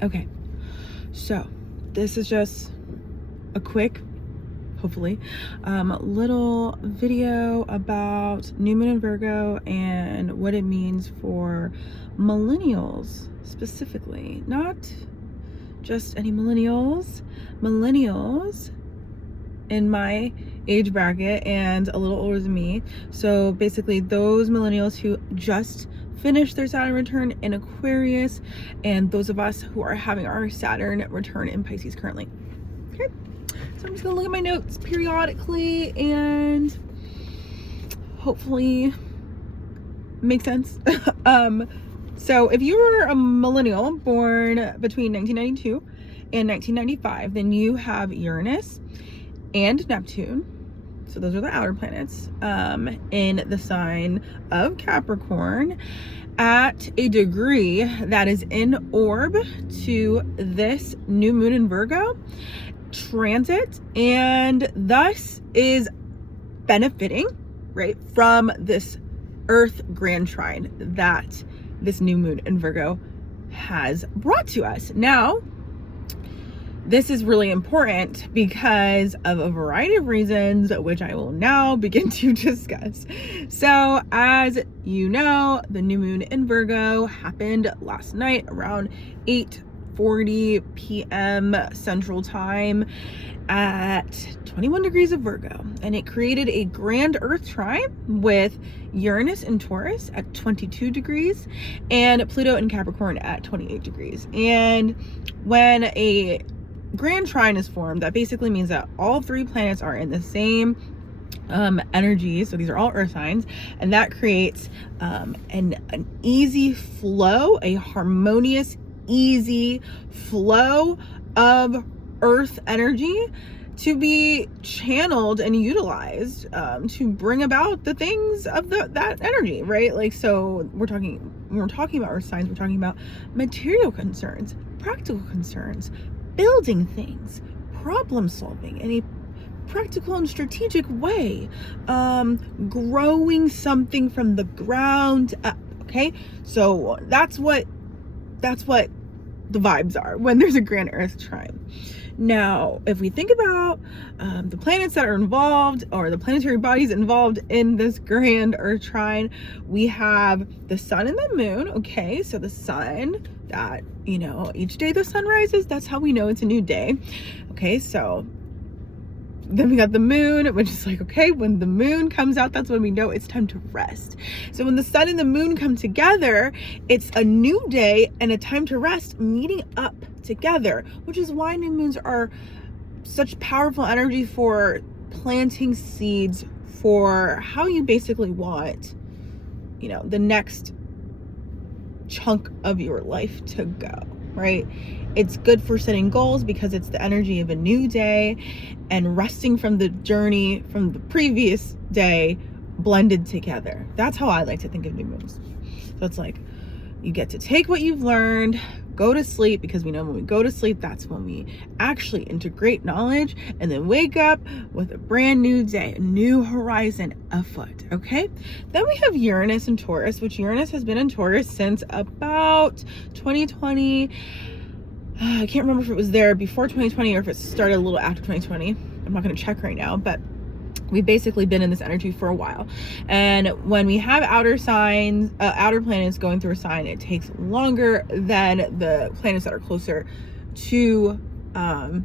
Okay, so this is just a quick, hopefully, little video about New Moon in Virgo and what it means for millennials specifically. Not just any millennials in my age bracket and a little older than me. So basically those millennials who just finished their Saturn return in Aquarius, and those of us who are having our Saturn return in Pisces currently. Okay, so I'm just gonna look at my notes periodically and hopefully make sense. So if you were a millennial born between 1992 and 1995, then you have Uranus and Neptune, so those are the outer planets, in the sign of Capricorn at a degree that is in orb to this new moon in Virgo transit, and thus is benefiting, right, from this Earth grand trine that this new moon in Virgo has brought to us. Now, this is really important because of a variety of reasons, which I will now begin to discuss. So, as you know, the new moon in Virgo happened last night around 8:40 p.m. Central Time at 21 degrees of Virgo, and it created a grand Earth trine with Uranus in Taurus at 22 degrees and Pluto in Capricorn at 28 degrees. And when a grand trine is formed, that basically means that all three planets are in the same energy. So these are all earth signs, and that creates an easy flow, a harmonious, easy flow of earth energy to be channeled and utilized to bring about the things of that energy, right? Like, so when we're talking about earth signs, we're talking about material concerns, practical concerns, building things, problem solving in a practical and strategic way, growing something from the ground up. Okay, so that's what the vibes are when there's a grand Earth trine. Now, if we think about the planets that are involved, or the planetary bodies involved in this grand Earth trine, we have the sun and the moon. Okay, so the sun, that, you know, each day the sun rises, that's how we know it's a new day. Okay, so then we got the moon, which is like, okay, when the moon comes out, that's when we know it's time to rest. So when the sun and the moon come together, it's a new day and a time to rest meeting up together, which is why new moons are such powerful energy for planting seeds for how you basically want, you know, the next chunk of your life to go, right? It's good for setting goals because it's the energy of a new day and resting from the journey from the previous day blended together. That's how I like to think of new moons. So it's like you get to take what you've learned, go to sleep, because we know when we go to sleep, that's when we actually integrate knowledge, and then wake up with a brand new day, a new horizon afoot. Okay, then we have Uranus and Taurus, which Uranus has been in Taurus since about 2020. I can't remember if it was there before 2020 or if it started a little after 2020. I'm not going to check right now, but we've basically been in this energy for a while. And when we have outer planets going through a sign, it takes longer than the planets that are closer to, the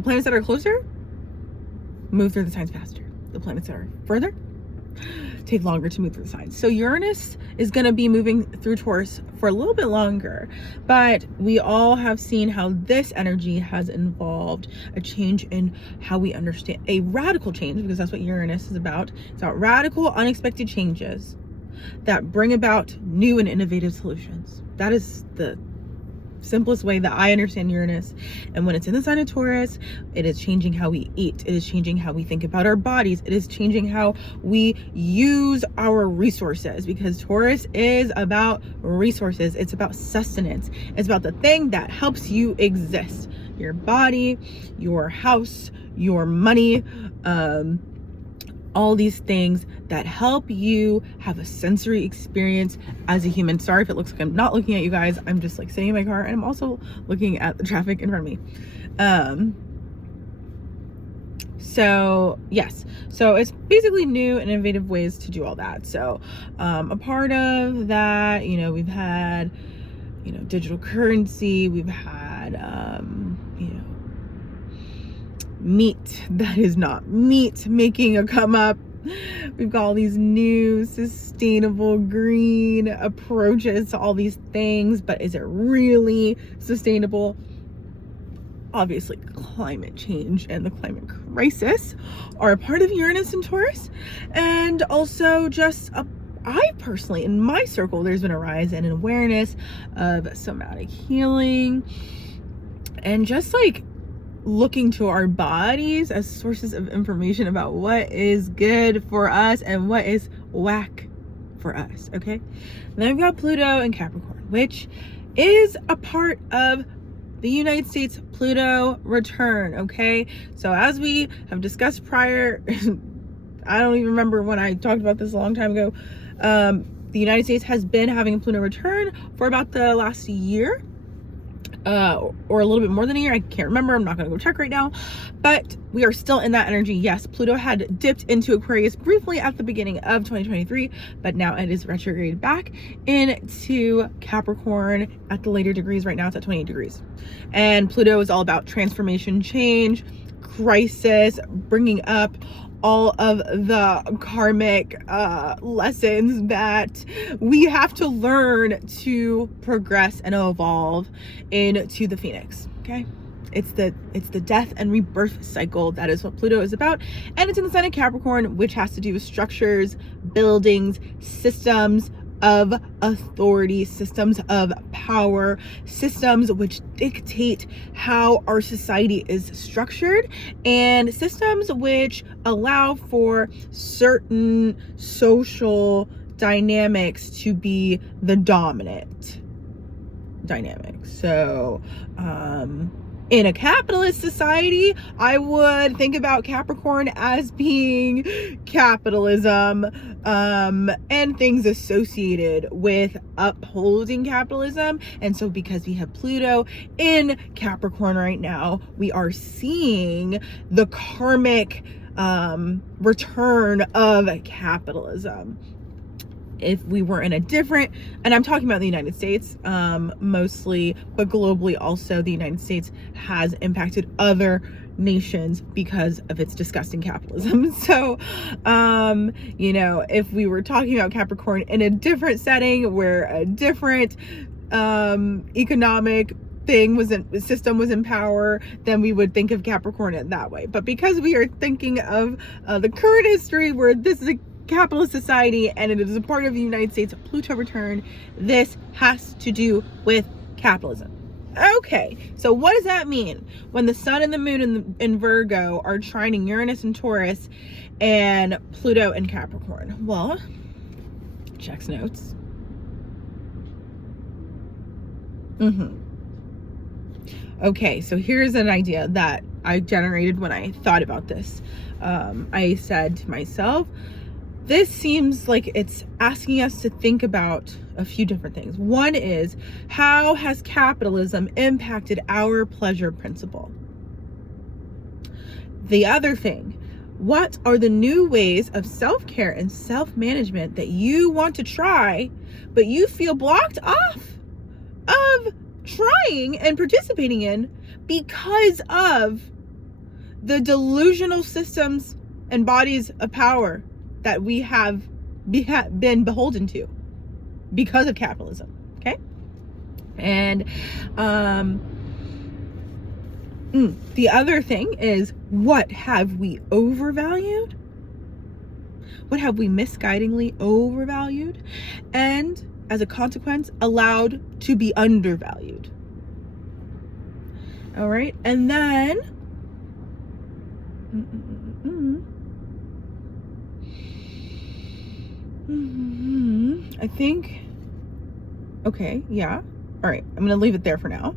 planets that are closer move through the signs faster. The planets that are further take longer to move through the signs. So Uranus is going to be moving through Taurus for a little bit longer, but we all have seen how this energy has involved a change in how we understand, a radical change, because that's what Uranus is about. It's about radical, unexpected changes that bring about new and innovative solutions. That is the simplest way that I understand Uranus. And when it's in the sign of Taurus, it is changing how we eat. It is changing how we think about our bodies. It is changing how we use our resources, because Taurus is about resources. It's about sustenance. It's about the thing that helps you exist. Your body, your house, your money, all these things that help you have a sensory experience as a human. Sorry if it looks like I'm not looking at you guys. I'm just like sitting in my car and I'm also looking at the traffic in front of me. So yes, so it's basically new and innovative ways to do all that. So a part of that, you know, we've had, you know, digital currency, we've had, you know, meat that is not meat making a come up. We've got all these new sustainable green approaches to all these things, but is it really sustainable? Obviously, climate change and the climate crisis are a part of Uranus and Taurus. And also just I personally, in my circle, there's been a rise in an awareness of somatic healing and just like looking to our bodies as sources of information about what is good for us and what is whack for us, okay? And then we've got Pluto and Capricorn, which is a part of the United States Pluto return, okay? So as we have discussed prior, I don't even remember when I talked about this a long time ago, the United States has been having a Pluto return for about the last year, or a little bit more than a year. I can't remember. I'm not going to go check right now, but we are still in that energy. Yes, Pluto had dipped into Aquarius briefly at the beginning of 2023, but now it is retrograded back into Capricorn at the later degrees. Right now it's at 28 degrees. And Pluto is all about transformation, change, crisis, bringing up all of the karmic lessons that we have to learn to progress and evolve into the Phoenix. Okay, it's the death and rebirth cycle. That is what Pluto is about, and it's in the sign of Capricorn, which has to do with structures, buildings, systems of authority, systems of power, systems which dictate how our society is structured, and systems which allow for certain social dynamics to be the dominant dynamic. So in a capitalist society, I would think about Capricorn as being capitalism, and things associated with upholding capitalism. And so because we have Pluto in Capricorn right now, we are seeing the karmic return of capitalism. If we were in a different, and I'm talking about the United States mostly, but globally also, the United States has impacted other nations because of its disgusting capitalism. So, you know, if we were talking about Capricorn in a different setting where a different economic system was in power, then we would think of Capricorn in that way. But because we are thinking of the current history where this is a capitalist society and it is a part of the United States Pluto return, this has to do with capitalism. Okay, so what does that mean when the sun and the moon in Virgo are trining Uranus and Taurus and Pluto in Capricorn? Well, checks notes. Okay, so here's an idea that I generated when I thought about this. I said to myself, this seems like it's asking us to think about a few different things. One is, how has capitalism impacted our pleasure principle? The other thing, what are the new ways of self-care and self-management that you want to try, but you feel blocked off of trying and participating in because of the delusional systems and bodies of power that we have been beholden to because of capitalism, okay? And the other thing is, what have we overvalued? What have we misguidingly overvalued? And as a consequence, allowed to be undervalued. All right, and then I think, okay, yeah. All right, I'm gonna leave it there for now.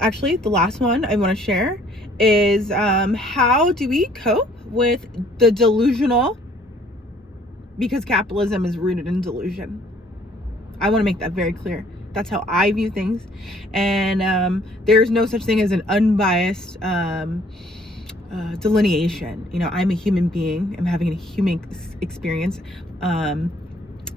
actually, the last one I want to share is how do we cope with the delusional, because capitalism is rooted in delusion. I want to make that very clear. That's how I view things. And there's no such thing as an unbiased delineation. You know, I'm a human being. I'm having a human experience.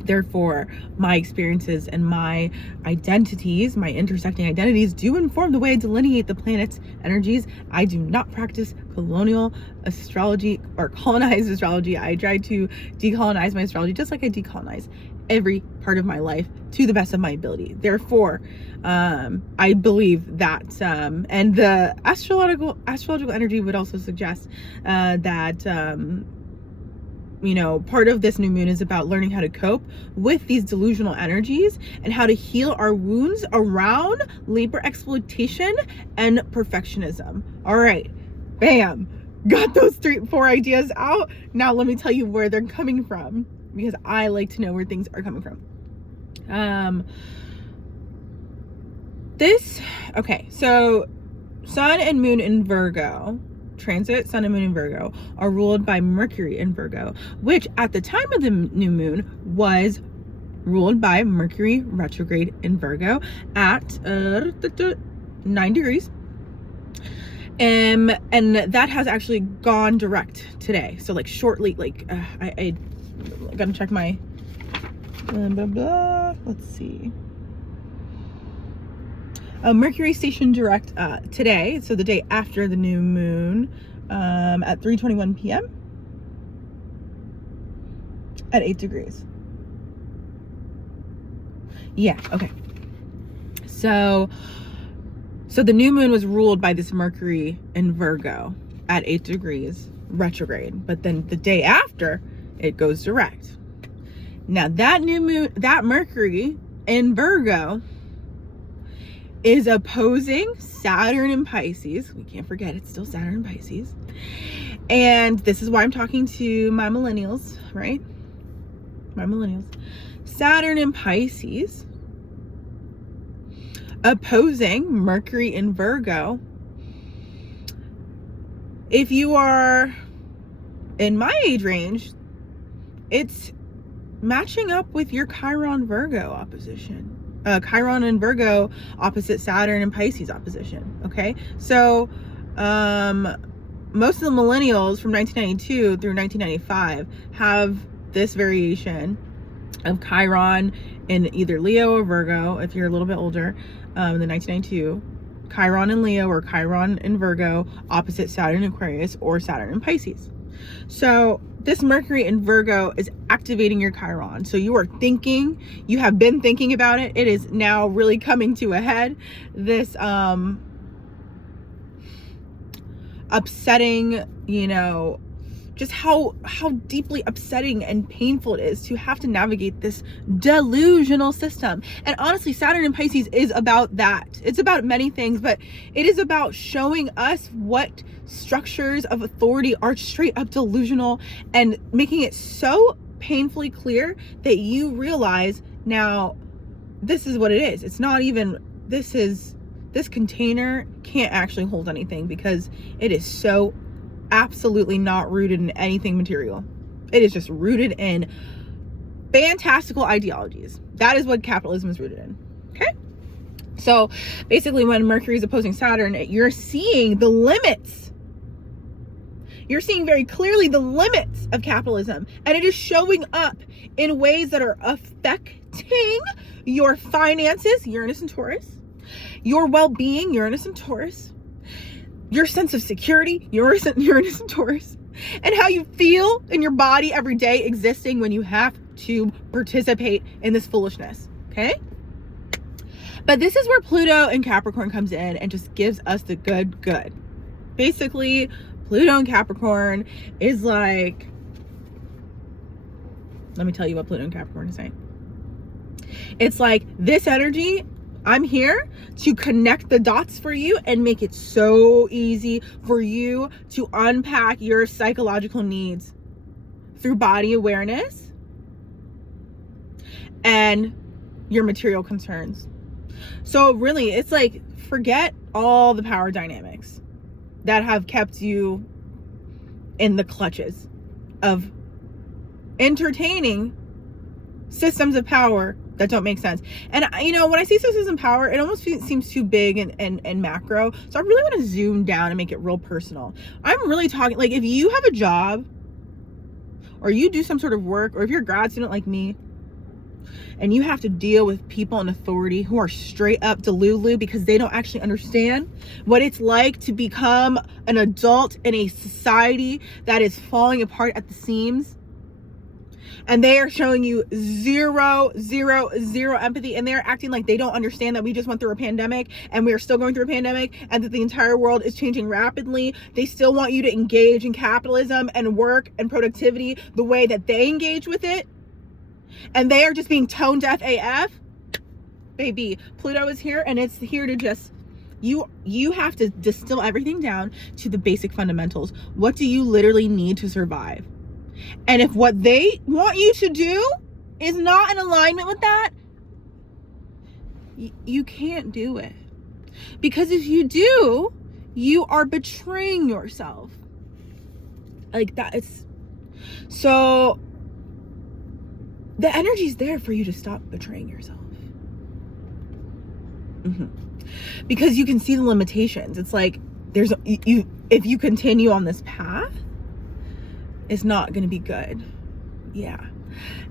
Therefore, my experiences and my identities, my intersecting identities, do inform the way I delineate the planet's energies. I do not practice colonial astrology or colonized astrology. I try to decolonize my astrology just like I decolonize every part of my life to the best of my ability. Therefore, I believe that, and the astrological energy would also suggest that you know, part of this new moon is about learning how to cope with these delusional energies and how to heal our wounds around labor exploitation and perfectionism. All right, bam, got those 4 ideas out. Now let me tell you where they're coming from, because I like to know where things are coming from. Okay, so Sun and Moon in Virgo, transit Sun and Moon in Virgo, are ruled by Mercury in Virgo, which at the time of the new moon was ruled by Mercury retrograde in Virgo at 9 degrees. And that has actually gone direct today. So like shortly, like I gotta check my let's see. Mercury stationed direct today, so the day after the new moon, at 3:21 p.m. at 8 degrees. Yeah, okay. So the new moon was ruled by this Mercury in Virgo at 8 degrees retrograde, but then the day after it goes direct. Now that new moon, that Mercury in Virgo, is opposing Saturn in Pisces. We can't forget it's still Saturn in Pisces. And this is why I'm talking to my millennials, right? My millennials. Saturn in Pisces opposing Mercury in Virgo. If you are in my age range, it's matching up with your Chiron Virgo opposition. Chiron and Virgo opposite Saturn and Pisces opposition. Okay, so most of the millennials from 1992 through 1995 have this variation of Chiron in either Leo or Virgo. If you're a little bit older, than 1992, Chiron in Leo or Chiron in Virgo opposite Saturn in Aquarius or Saturn in Pisces. So this Mercury in Virgo is activating your Chiron. So you are thinking, you have been thinking about it. It is now really coming to a head. This upsetting, you know, just how deeply upsetting and painful it is to have to navigate this delusional system. And honestly, Saturn in Pisces is about that. It's about many things, but it is about showing us what structures of authority are straight up delusional and making it so painfully clear that you realize now this is what it is. It's not even, this container can't actually hold anything because it is so absolutely not rooted in anything material. It is just rooted in fantastical ideologies. That is what capitalism is rooted in. Okay, so basically when Mercury is opposing Saturn, you're seeing the limits. You're seeing very clearly the limits of capitalism, and it is showing up in ways that are affecting your finances, Uranus and Taurus, your well-being, Uranus and Taurus, your sense of security, Uranus and Taurus, and how you feel in your body every day existing when you have to participate in this foolishness, okay? But this is where Pluto and Capricorn comes in and just gives us the good. Basically, Pluto and Capricorn is like, let me tell you what Pluto and Capricorn is saying. It's like, this energy, I'm here to connect the dots for you and make it so easy for you to unpack your psychological needs through body awareness and your material concerns. So really, it's like forget all the power dynamics that have kept you in the clutches of entertaining systems of power that don't make sense. And when I say systems of power, it almost seems too big and macro. So I really want to zoom down and make it real personal. I'm really talking, like, if you have a job or you do some sort of work, or if you're a grad student like me and you have to deal with people in authority who are straight up delulu because they don't actually understand what it's like to become an adult in a society that is falling apart at the seams, and they are showing you zero empathy, and they're acting like they don't understand that we just went through a pandemic and we are still going through a pandemic, and that the entire world is changing rapidly. They still want you to engage in capitalism and work and productivity the way that they engage with it, and they are just being tone deaf AF. Baby, Pluto is here, and it's here to just, you have to distill everything down to the basic fundamentals. What do you literally need to survive? And if what they want you to do is not in alignment with that, you can't do it. Because if you do, you are betraying yourself. Like, that is, so the energy's there for you to stop betraying yourself. Because you can see the limitations. It's like, if you continue on this path, it's not going to be good. Yeah.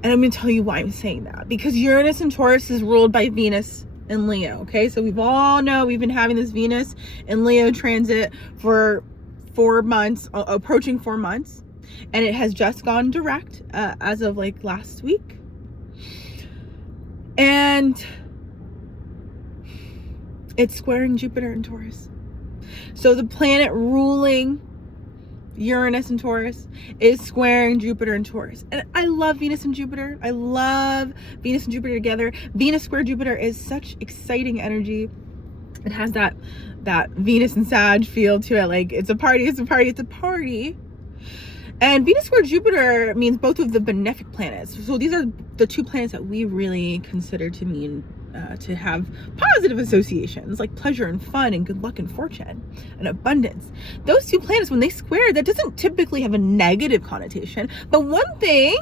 And I'm going to tell you why I'm saying that. Because Uranus and Taurus is ruled by Venus and Leo. Okay. So we've been having this Venus and Leo transit for 4 months, approaching 4 months. And it has just gone direct as of like last week. And it's squaring Jupiter and Taurus. So the planet ruling Uranus and Taurus is squaring Jupiter and Taurus. And I love Venus and Jupiter. I love Venus and Jupiter together. Venus square Jupiter is such exciting energy. It has that Venus and Sag feel to it. Like, it's a party. And Venus square Jupiter means both of the benefic planets. So these are the two planets that we really consider to mean to have positive associations, like pleasure and fun and good luck and fortune and abundance. Those two planets, when they square, that doesn't typically have a negative connotation. But one thing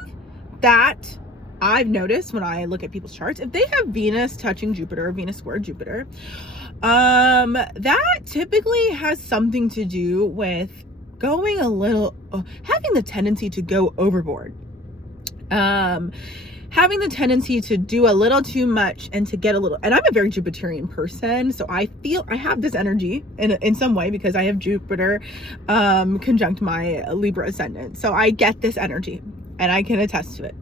that I've noticed when I look at people's charts, if they have Venus touching Jupiter, Venus square Jupiter, that typically has something to do with going a little, having the tendency to go overboard. Having the tendency to do a little too much and to get a little, and I'm a very Jupiterian person, so I feel I have this energy in some way because I have Jupiter conjunct my Libra ascendant. So I get this energy and I can attest to it.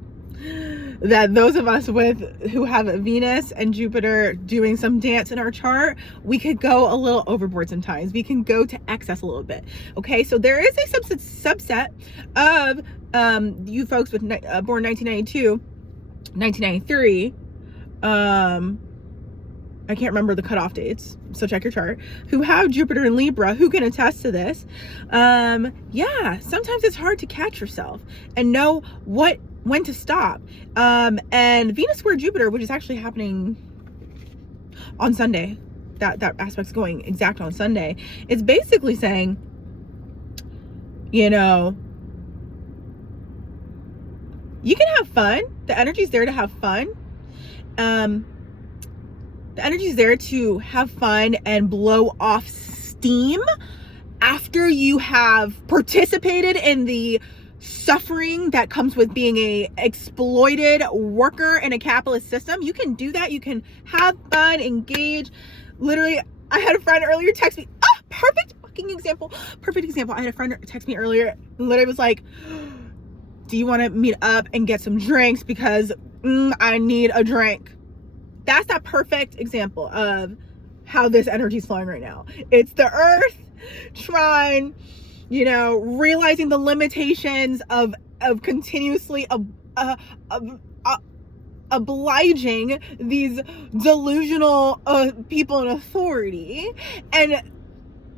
That those of us who have Venus and Jupiter doing some dance in our chart, we could go a little overboard sometimes. We can go to excess a little bit. Okay, so there is a subset of you folks with born 1992, 1993. I can't remember the cutoff dates, so check your chart, who have Jupiter and Libra, who can attest to this. Yeah, sometimes it's hard to catch yourself and know when to stop. And Venus square Jupiter, which is actually happening on Sunday, that aspect's going exact on Sunday, it's basically saying, you can have fun. The energy's there to have fun. The energy's there to have fun and blow off steam after you have participated in the suffering that comes with being a exploited worker in a capitalist system. You can do that. You can have fun, engage. Literally, I had a friend earlier text me, perfect example. I had a friend text me earlier, literally was like, do you want to meet up and get some drinks because I need a drink? That's that perfect example of how this energy is flowing right now. It's the earth trying, realizing the limitations of continuously obliging these delusional people in authority and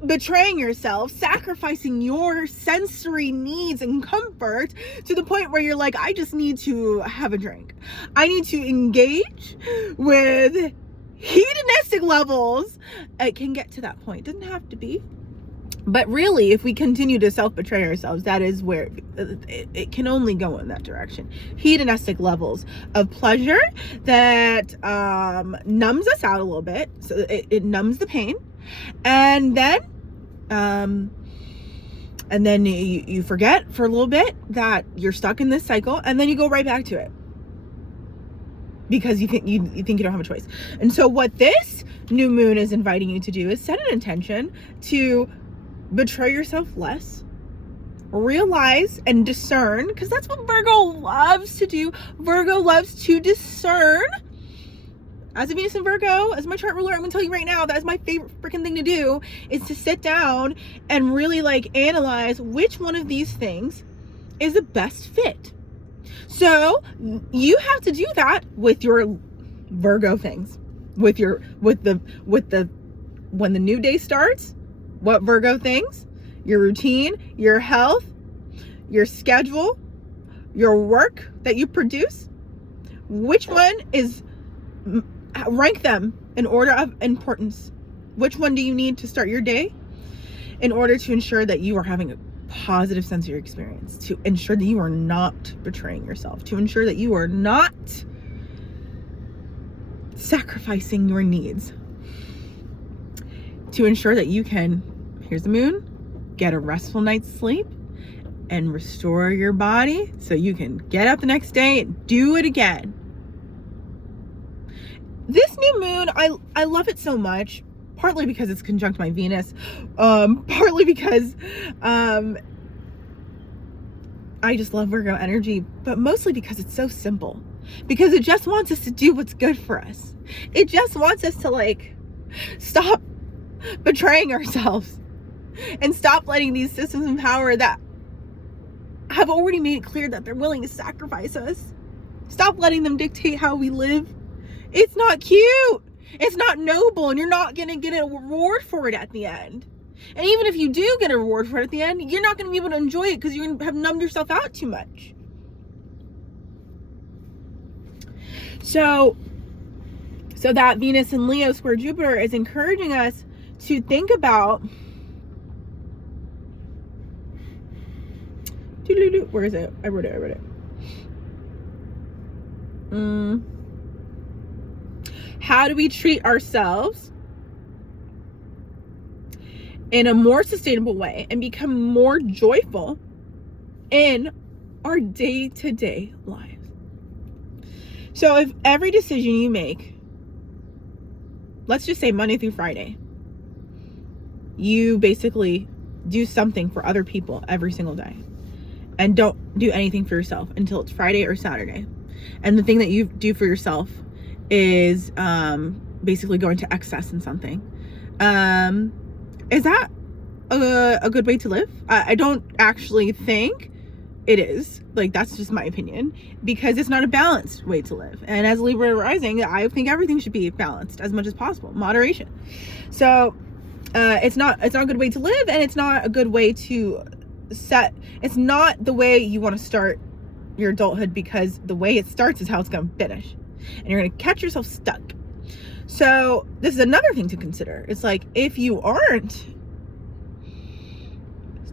betraying yourself, sacrificing your sensory needs and comfort to the point where you're like, I just need to have a drink. I need to engage with hedonistic levels, it can get to that point. It doesn't have to be. But really, if we continue to self-betray ourselves, that is where it can only go in that direction. Hedonistic levels of pleasure that numbs us out a little bit. So it numbs the pain. And then you forget for a little bit that you're stuck in this cycle, and then you go right back to it. Because you think you don't have a choice. And so what this new moon is inviting you to do is set an intention to betray yourself less, realize and discern, because that's what Virgo loves to do. Virgo loves to discern. As a Venus in Virgo, as my chart ruler, I'm gonna tell you right now, that's my favorite freaking thing to do, is to sit down and really analyze which one of these things is the best fit. So you have to do that with your Virgo things, when the new day starts. What Virgo things, your routine, your health, your schedule, your work that you produce, which one is, rank them in order of importance. Which one do you need to start your day in order to ensure that you are having a positive sensory experience, to ensure that you are not betraying yourself, to ensure that you are not sacrificing your needs, to ensure that you can, here's the moon, get a restful night's sleep and restore your body so you can get up the next day and do it again. This new moon, I love it so much, partly because it's conjunct my Venus, partly because I just love Virgo energy, but mostly because it's so simple, because it just wants us to do what's good for us. It just wants us to stop betraying ourselves and stop letting these systems of power that have already made it clear that they're willing to sacrifice us, stop letting them dictate how we live. It's not cute. It's not noble, and you're not going to get a reward for it at the end. And even if you do get a reward for it at the end, you're not going to be able to enjoy it because you're going to have numbed yourself out too much. So that Venus and Leo square Jupiter is encouraging us to think about, where is it? I wrote it. How do we treat ourselves in a more sustainable way and become more joyful in our day-to-day lives? So if every decision you make, let's just say Monday through Friday, you basically do something for other people every single day and don't do anything for yourself until it's Friday or Saturday. And the thing that you do for yourself is basically going to excess in something. Is that a good way to live? I don't actually think it is. That's just my opinion, because it's not a balanced way to live. And as Libra rising, I think everything should be balanced as much as possible, moderation. So it's not a good way to live, and it's not a good way to it's not the way you want to start your adulthood, because the way it starts is how it's going to finish, and you're going to catch yourself stuck. So this is another thing to consider. It's if you aren't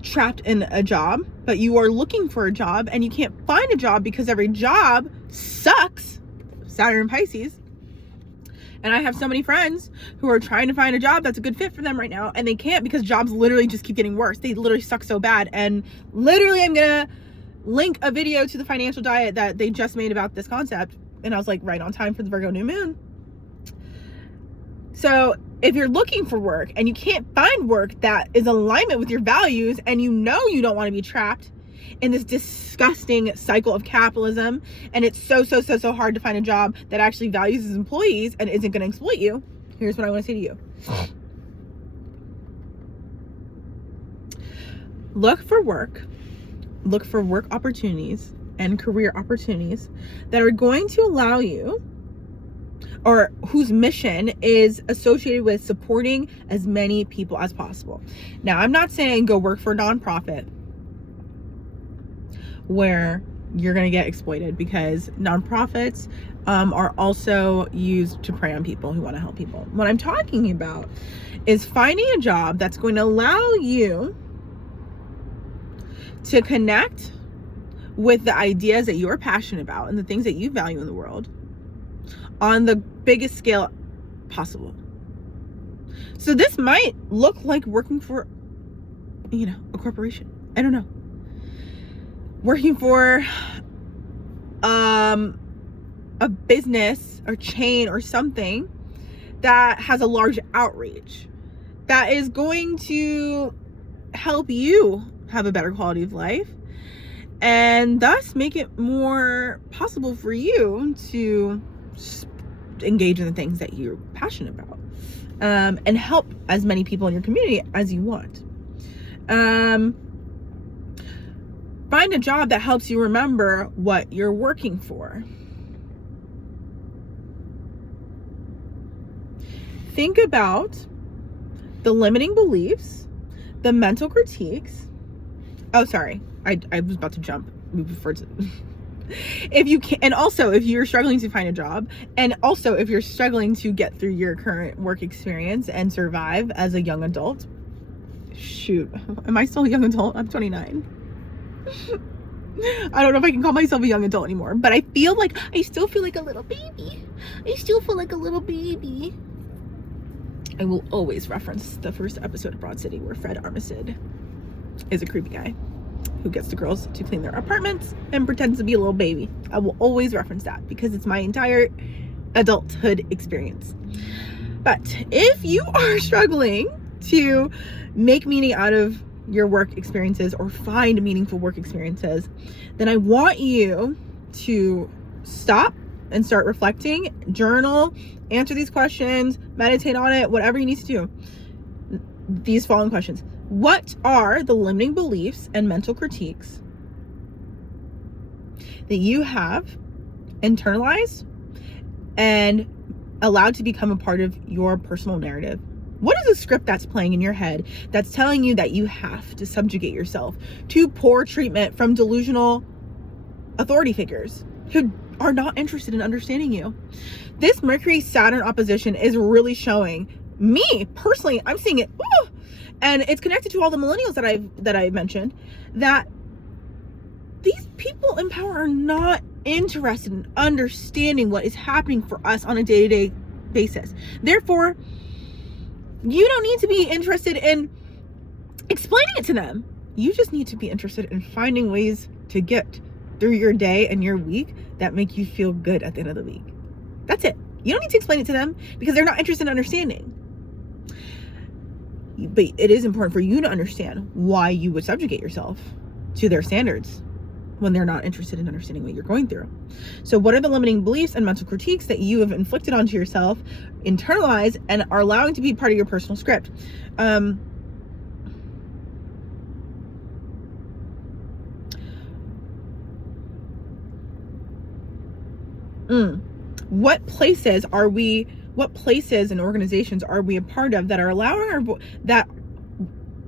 trapped in a job, but you are looking for a job and you can't find a job because every job sucks, Saturn Pisces. And I have so many friends who are trying to find a job that's a good fit for them right now, and they can't because jobs literally just keep getting worse. They literally suck so bad. And literally, I'm gonna link a video to the financial diet that they just made about this concept, and I was right on time for the Virgo New Moon. So if you're looking for work and you can't find work that is in alignment with your values, and you don't want to be trapped in this disgusting cycle of capitalism, and it's so hard to find a job that actually values its employees and isn't going to exploit you, here's what I want to say to you. Look for work opportunities and career opportunities that are going to allow you, or whose mission is associated with supporting as many people as possible. Now, I'm not saying go work for a nonprofit where you're going to get exploited, because nonprofits are also used to prey on people who want to help people. What I'm talking about is finding a job that's going to allow you to connect with the ideas that you're passionate about and the things that you value in the world on the biggest scale possible. So this might look like working for, a corporation. I don't know. Working for a business or chain or something that has a large outreach, that is going to help you have a better quality of life, and thus make it more possible for you to engage in the things that you're passionate about, and help as many people in your community as you want. Find a job that helps you remember what you're working for. Think about the limiting beliefs, the mental critiques. Oh, sorry. I was about to jump. If you can, and also if you're struggling to find a job, and also if you're struggling to get through your current work experience and survive as a young adult. Shoot, am I still a young adult? I'm 29. I don't know if I can call myself a young adult anymore, but I still feel like a little baby. I will always reference the first episode of Broad City, where Fred Armisen is a creepy guy who gets the girls to clean their apartments and pretends to be a little baby. I will always reference that because it's my entire adulthood experience. But if you are struggling to make meaning out of your work experiences or find meaningful work experiences, then I want you to stop and start reflecting, journal, answer these questions, meditate on it, whatever you need to do. These following questions. What are the limiting beliefs and mental critiques that you have internalized and allowed to become a part of your personal narrative? What is the script that's playing in your head that's telling you that you have to subjugate yourself to poor treatment from delusional authority figures who are not interested in understanding you? This Mercury-Saturn opposition is really showing me personally. I'm seeing it, and it's connected to all the millennials that I've mentioned, that these people in power are not interested in understanding what is happening for us on a day-to-day basis. Therefore, you don't need to be interested in explaining it to them. You just need to be interested in finding ways to get through your day and your week that make you feel good at the end of the week. That's it. You don't need to explain it to them because they're not interested in understanding. But it is important for you to understand why you would subjugate yourself to their standards when they're not interested in understanding what you're going through. So what are the limiting beliefs and mental critiques that you have inflicted onto yourself, internalized, and are allowing to be part of your personal script? What places and organizations are we a part of that are allowing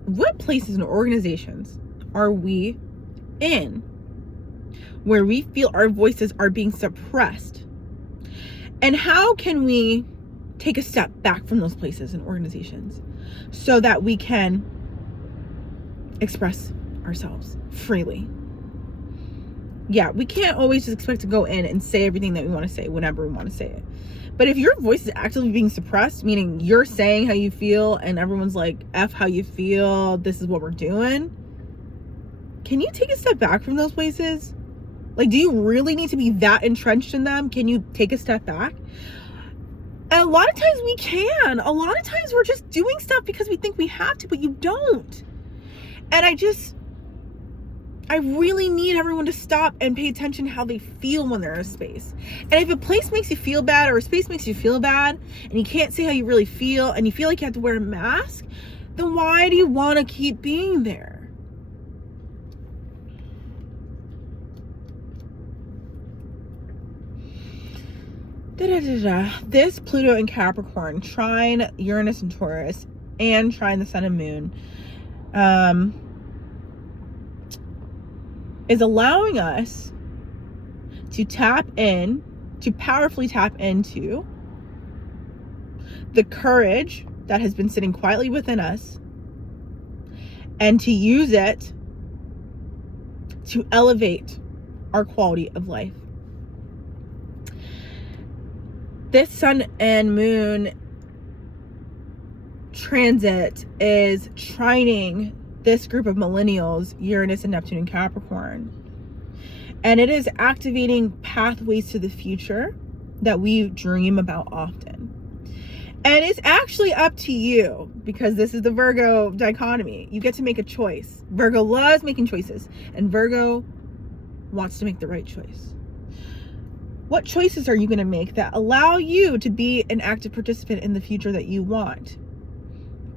what places and organizations are we in where we feel our voices are being suppressed? And how can we take a step back from those places and organizations so that we can express ourselves freely? Yeah, we can't always just expect to go in and say everything that we want to say whenever we want to say it. But if your voice is actively being suppressed, meaning you're saying how you feel and everyone's like, F how you feel, this is what we're doing, can you take a step back from those places? Like, do you really need to be that entrenched in them? Can you take a step back? And a lot of times we can. A lot of times we're just doing stuff because we think we have to, but you don't. And I really need everyone to stop and pay attention how they feel when they're in a space. And if a place makes you feel bad, or a space makes you feel bad, and you can't say how you really feel, and you feel like you have to wear a mask, then why do you want to keep being there? This Pluto in Capricorn, trine Uranus and Taurus, and trine the Sun and Moon, is allowing us to powerfully tap into the courage that has been sitting quietly within us, and to use it to elevate our quality of life. This sun and moon transit is trining this group of millennials, Uranus and Neptune and Capricorn. And it is activating pathways to the future that we dream about often. And it's actually up to you, because this is the Virgo dichotomy. You get to make a choice. Virgo loves making choices, and Virgo wants to make the right choice. What choices are you going to make that allow you to be an active participant in the future that you want,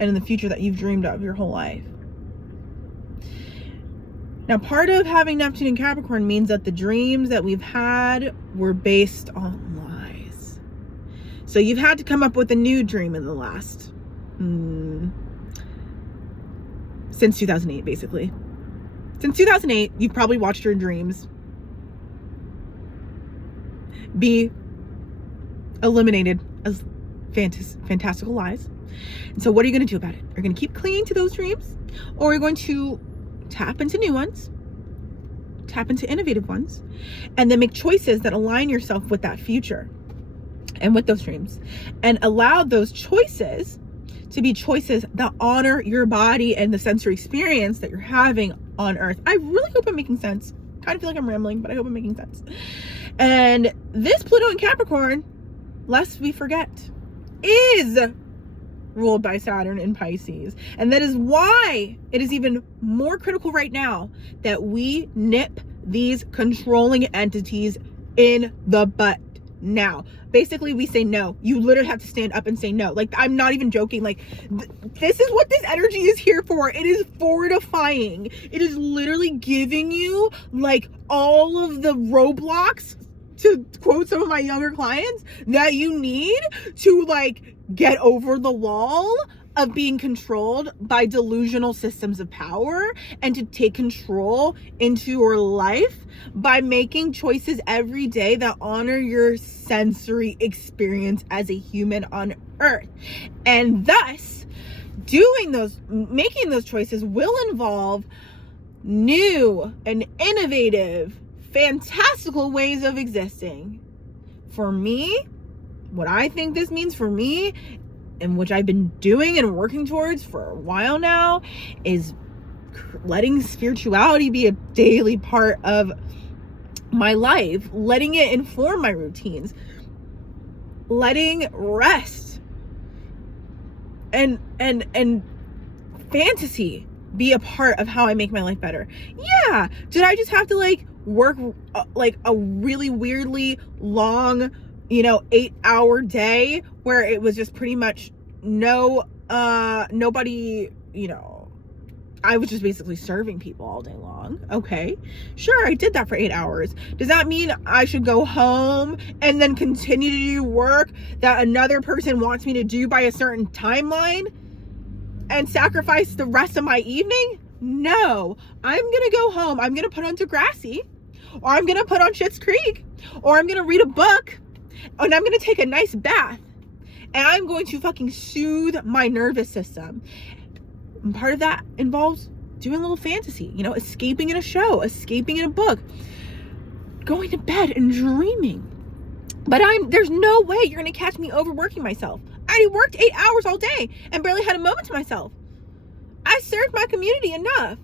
and in the future that you've dreamed of your whole life? Now, part of having Neptune and Capricorn means that the dreams that we've had were based on lies. So you've had to come up with a new dream in the last, since 2008, basically. Since 2008, you've probably watched your dreams be eliminated as fantastical lies. And so what are you going to do about it? Are you going to keep clinging to those dreams? Or are you going to tap into new ones, tap into innovative ones, and then make choices that align yourself with that future and with those dreams, and allow those choices to be choices that honor your body and the sensory experience that you're having on Earth? I really hope I'm making sense. Kind of feel like I'm rambling, but I hope I'm making sense. And this Pluto in Capricorn, lest we forget, is ruled by Saturn in Pisces. And that is why it is even more critical right now that we nip these controlling entities in the butt now. Basically, we say no. You literally have to stand up and say no. Like, I'm not even joking. Like, this is what this energy is here for. It is fortifying. It is literally giving you, like, all of the roadblocks, to quote some of my younger clients, that you need to, like, get over the wall of being controlled by delusional systems of power, and to take control into your life by making choices every day that honor your sensory experience as a human on Earth. And thus, making those choices will involve new and innovative, fantastical ways of existing. For me, what I think this means for me, and which I've been doing and working towards for a while now, is letting spirituality be a daily part of my life, letting it inform my routines, letting rest and fantasy be a part of how I make my life better. Yeah, did I just have to like work like a really weirdly long 8-hour day where it was just pretty much nobody, I was just basically serving people all day long? Okay, sure, I did that for 8 hours. Does that mean I should go home and then continue to do work that another person wants me to do by a certain timeline and sacrifice the rest of my evening? No, I'm gonna go home. I'm gonna put on Degrassi, or I'm gonna put on Schitt's Creek, or I'm gonna read a book, and I'm gonna take a nice bath, and I'm going to fucking soothe my nervous system. And part of that involves doing a little fantasy, escaping in a show, escaping in a book, going to bed and dreaming. But there's no way you're gonna catch me overworking myself. I already worked 8 hours all day and barely had a moment to myself. I served my community enough.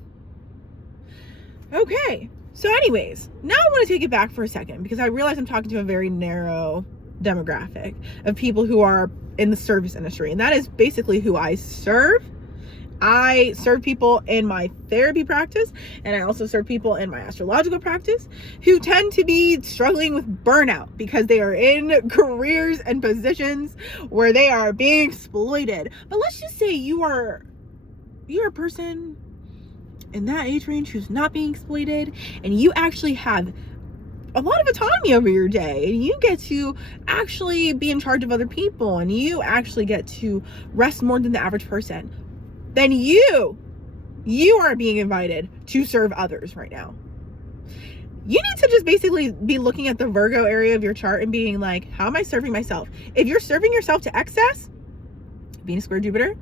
Okay, so anyways, now I want to take it back for a second, because I realize I'm talking to a very narrow demographic of people who are in the service industry, and that is basically who I serve. I serve people in my therapy practice, and I also serve people in my astrological practice who tend to be struggling with burnout because they are in careers and positions where they are being exploited. But let's just say you're a person in that age range who's not being exploited, and you actually have a lot of autonomy over your day, and you get to actually be in charge of other people, and you actually get to rest more than the average person. Then you are being invited to serve others right now. you need to just basically be looking at the Virgo area of your chart and being like, how am I serving myself? If you're serving yourself to excess, Venus square Jupiter,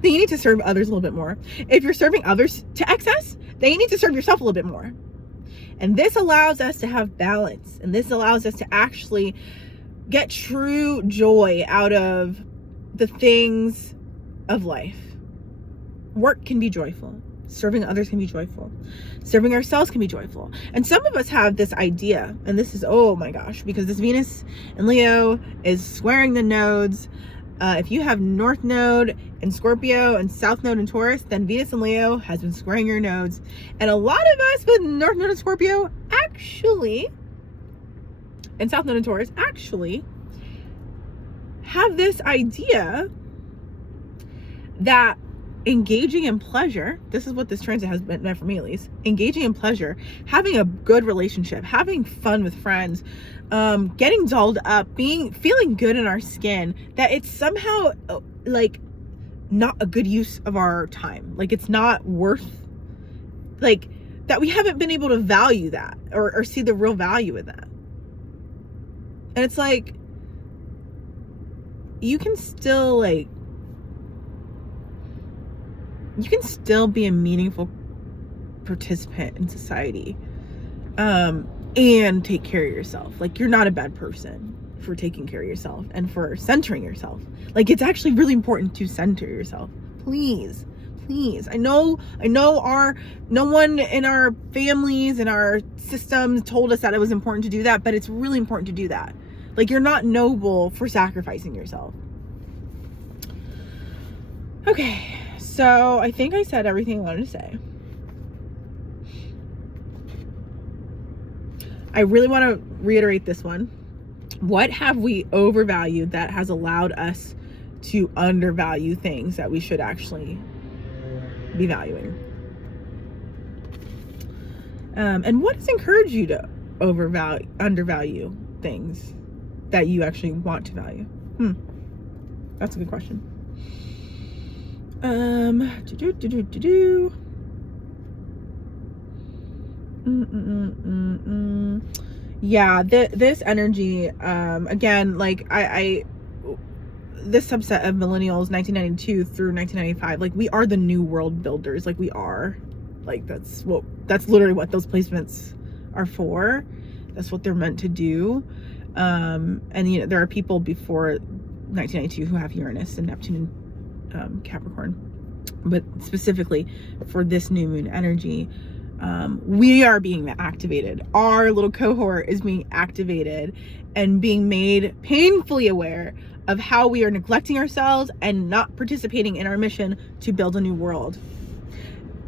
then you need to serve others a little bit more. If you're serving others to excess, then you need to serve yourself a little bit more. And this allows us to have balance. And this allows us to actually get true joy out of the things of life. Work can be joyful. Serving others can be joyful. Serving ourselves can be joyful. And some of us have this idea, and this is, oh my gosh, because this Venus in Leo is squaring the nodes. If you have North Node in Scorpio and South Node in Taurus, then Venus in Leo has been squaring your nodes. And a lot of us with North Node in Scorpio actually, and South Node in Taurus actually, have this idea that engaging in pleasure, this is what this transit has been meant for me at least, engaging in pleasure, having a good relationship, having fun with friends, getting dolled up, feeling good in our skin, that it's somehow like not a good use of our time. Like it's not worth, like that we haven't been able to value that or see the real value in that. And it's like, you can still be a meaningful participant in society, and take care of yourself. Like, you're not a bad person for taking care of yourself and for centering yourself. Like, it's actually really important to center yourself. Please. I know no one in our families and our systems told us that it was important to do that, but it's really important to do that. Like, you're not noble for sacrificing yourself. Okay. So I think I said everything I wanted to say. I really want to reiterate this one. What have we overvalued that has allowed us to undervalue things that we should actually be valuing? And what has encouraged you to undervalue things that you actually want to value? That's a good question. Yeah, this energy, again, like this subset of millennials, 1992 through 1995, like we are the new world builders. Like we are, like that's literally what those placements are for. That's what they're meant to do. And you know, there are people before 1992 who have Uranus and Neptune and Capricorn, but specifically for this new moon energy, we are being activated. Our little cohort is being activated and being made painfully aware of how we are neglecting ourselves and not participating in our mission to build a new world,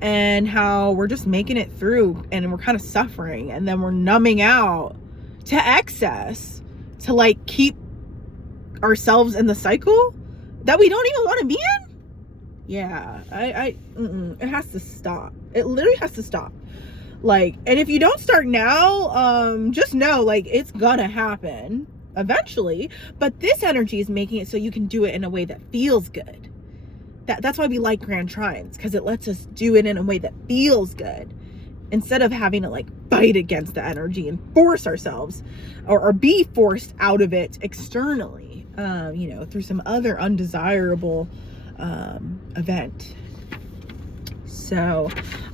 and how we're just making it through and we're kind of suffering, and then we're numbing out to excess to like keep ourselves in the cycle that we don't even want to be in. Yeah, it has to stop. It literally has to stop. Like, and if you don't start now, just know, like, it's gonna happen eventually. But this energy is making it so you can do it in a way that feels good. That's why we like grand trines, because it lets us do it in a way that feels good, instead of having to like fight against the energy and force ourselves or be forced out of it externally, you know, through some other undesirable event. So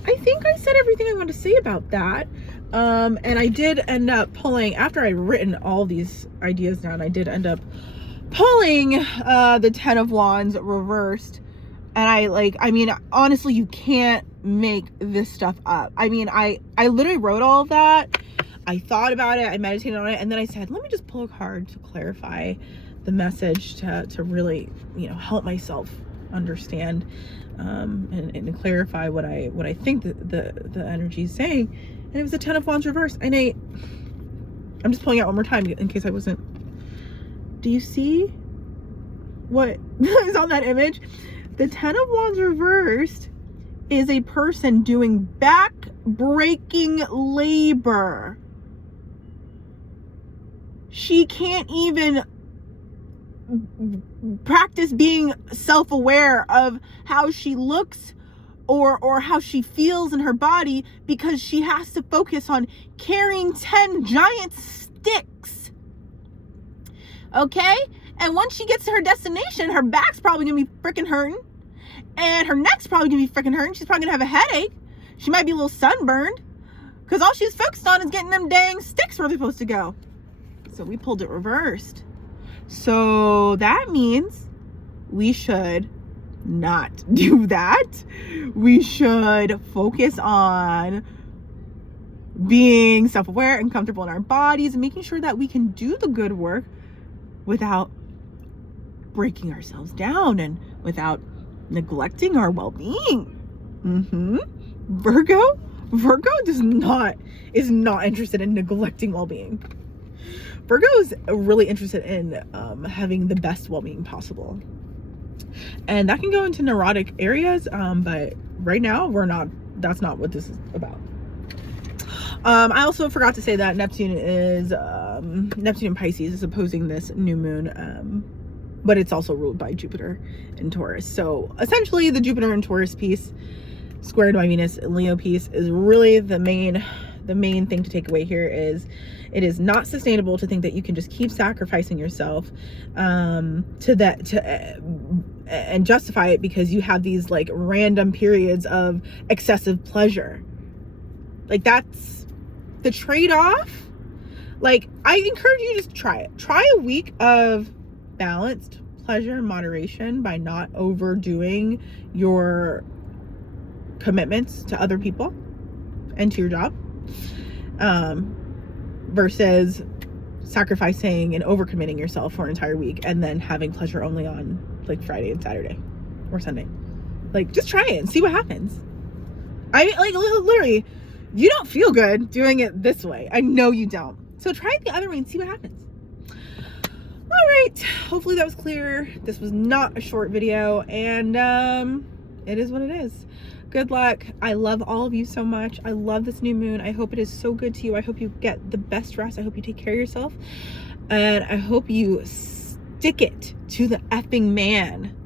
I think I said everything I wanted to say about that. And I did end up pulling, after I'd written all these ideas down, I did end up pulling the 10 of Wands reversed. And I mean, honestly, you can't make this stuff up. I mean, I literally wrote all of that. I thought about it, I meditated on it, and then I said, let me just pull a card to clarify the message, to really, you know, help myself understand and clarify what I think the energy is saying. And it was the 10 of Wands reversed. And I'm just pulling out one more time in case I wasn't. Do you see what is on that image? The 10 of Wands reversed is a person doing back-breaking labor. She can't even practice being self-aware of how she looks or how she feels in her body, because she has to focus on carrying 10 giant sticks. Okay? And once she gets to her destination, her back's probably gonna be freaking hurting, and her neck's probably gonna be freaking hurting. She's probably gonna have a headache. She might be a little sunburned, because all she's focused on is getting them dang sticks where they're supposed to go. So we pulled it reversed. So that means we should not do that. We should focus on being self-aware and comfortable in our bodies and making sure that we can do the good work without breaking ourselves down and without neglecting our well-being. Virgo is not interested in neglecting well-being. Virgo is really interested in having the best well-being possible, and that can go into neurotic areas, but right now that's not what this is about. I also forgot to say that Neptune in Pisces is opposing this new moon, but it's also ruled by Jupiter in Taurus. So essentially the Jupiter in Taurus piece squared by Venus in Leo piece is really the main thing to take away here. Is it is not sustainable to think that you can just keep sacrificing yourself and justify it because you have these like random periods of excessive pleasure. Like, that's the trade-off. Like, I encourage you to just try a week of balanced pleasure and moderation by not overdoing your commitments to other people and to your job, versus sacrificing and overcommitting yourself for an entire week and then having pleasure only on like Friday and Saturday or Sunday. Like, just try it and see what happens. I mean, like, literally, you don't feel good doing it this way. I know you don't. So try it the other way and see what happens. All right, hopefully that was clear. This was not a short video, and it is what it is. Good luck. I love all of you so much. I love this new moon. I hope it is so good to you. I hope you get the best rest. I hope you take care of yourself. And I hope you stick it to the effing man.